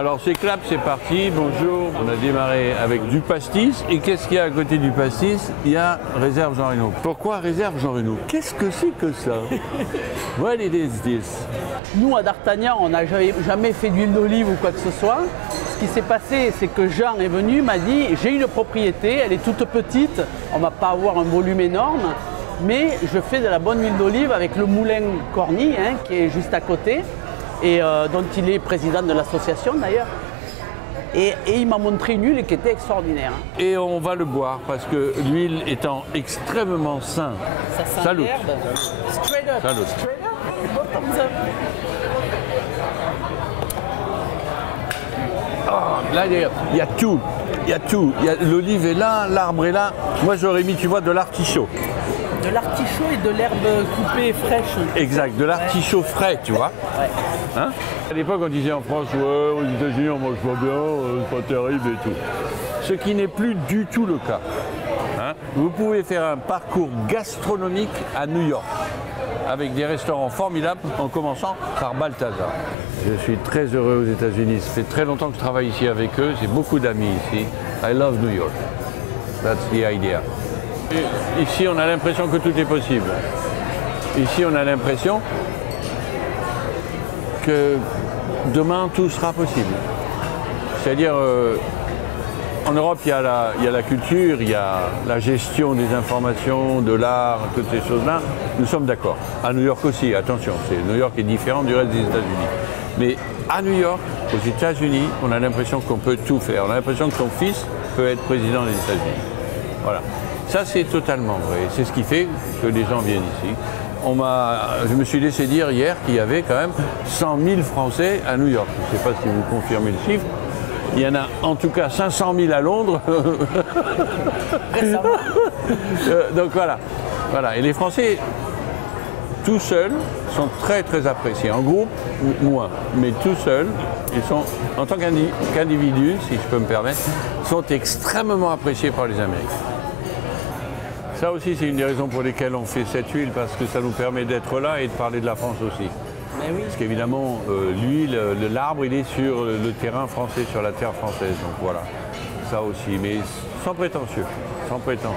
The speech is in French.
Alors c'est clap, c'est parti, bonjour. On a démarré avec du pastis. Et qu'est-ce qu'il y a à côté du pastis? Il y a Réserve Jean Reno. Pourquoi Réserve Jean Reno? Qu'est-ce que c'est que ça? What it is this? Nous, à D'Artagnan, on n'a jamais fait d'huile d'olive ou quoi que ce soit. Ce qui s'est passé, c'est que Jean est venu, m'a dit, j'ai une propriété, elle est toute petite, on ne va pas avoir un volume énorme, mais je fais de la bonne huile d'olive avec le moulin Corny, qui est juste à côté, et dont il est président de l'association d'ailleurs. Et il m'a montré une huile qui était extraordinaire. Et on va le boire parce que l'huile étant extrêmement sain. Ça sent Salut. l'herbe. Straight up. Salut. Straight up. Thumbs up. Oh, là, il y a tout. Il y a tout. L'olive est là, l'arbre est là. Moi, j'aurais mis, tu vois, de l'artichaut. De l'artichaut et de l'herbe coupée fraîche. Exact, de l'artichaut frais, tu vois. Ouais. Hein? À l'époque, on disait en France, ouais, aux États-Unis, on mange pas bien, c'est pas terrible et tout. Ce qui n'est plus du tout le cas. Hein? Vous pouvez faire un parcours gastronomique à New York, avec des restaurants formidables, en commençant par Balthazar. Je suis très heureux aux États-Unis. Ça fait très longtemps que je travaille ici avec eux. J'ai beaucoup d'amis ici. I love New York. That's the idea. Et ici, on a l'impression que tout est possible. Ici, on a l'impression que demain, tout sera possible. C'est-à-dire, en Europe, il y a la culture, il y a la gestion des informations, de l'art, toutes ces choses-là. Nous sommes d'accord. À New York aussi, attention, New York est différent du reste des États-Unis. Mais à New York, aux États-Unis, on a l'impression qu'on peut tout faire. On a l'impression que son fils peut être président des États-Unis. Voilà. Ça, c'est totalement vrai. C'est ce qui fait que les gens viennent ici. Je me suis laissé dire hier qu'il y avait quand même 100 000 Français à New York. Je ne sais pas si vous confirmez le chiffre. Il y en a en tout cas 500 000 à Londres. Donc voilà. Et les Français, tout seuls, sont très très appréciés. En groupe, moins. Mais tout seuls, ils sont, en tant qu'individus, si je peux me permettre, sont extrêmement appréciés par les Américains. Ça aussi, c'est une des raisons pour lesquelles on fait cette huile, parce que ça nous permet d'être là et de parler de la France aussi. Mais oui. Parce qu'évidemment, l'huile, l'arbre, il est sur le terrain français, sur la terre française. Donc voilà, ça aussi, mais sans prétentieux, sans prétention.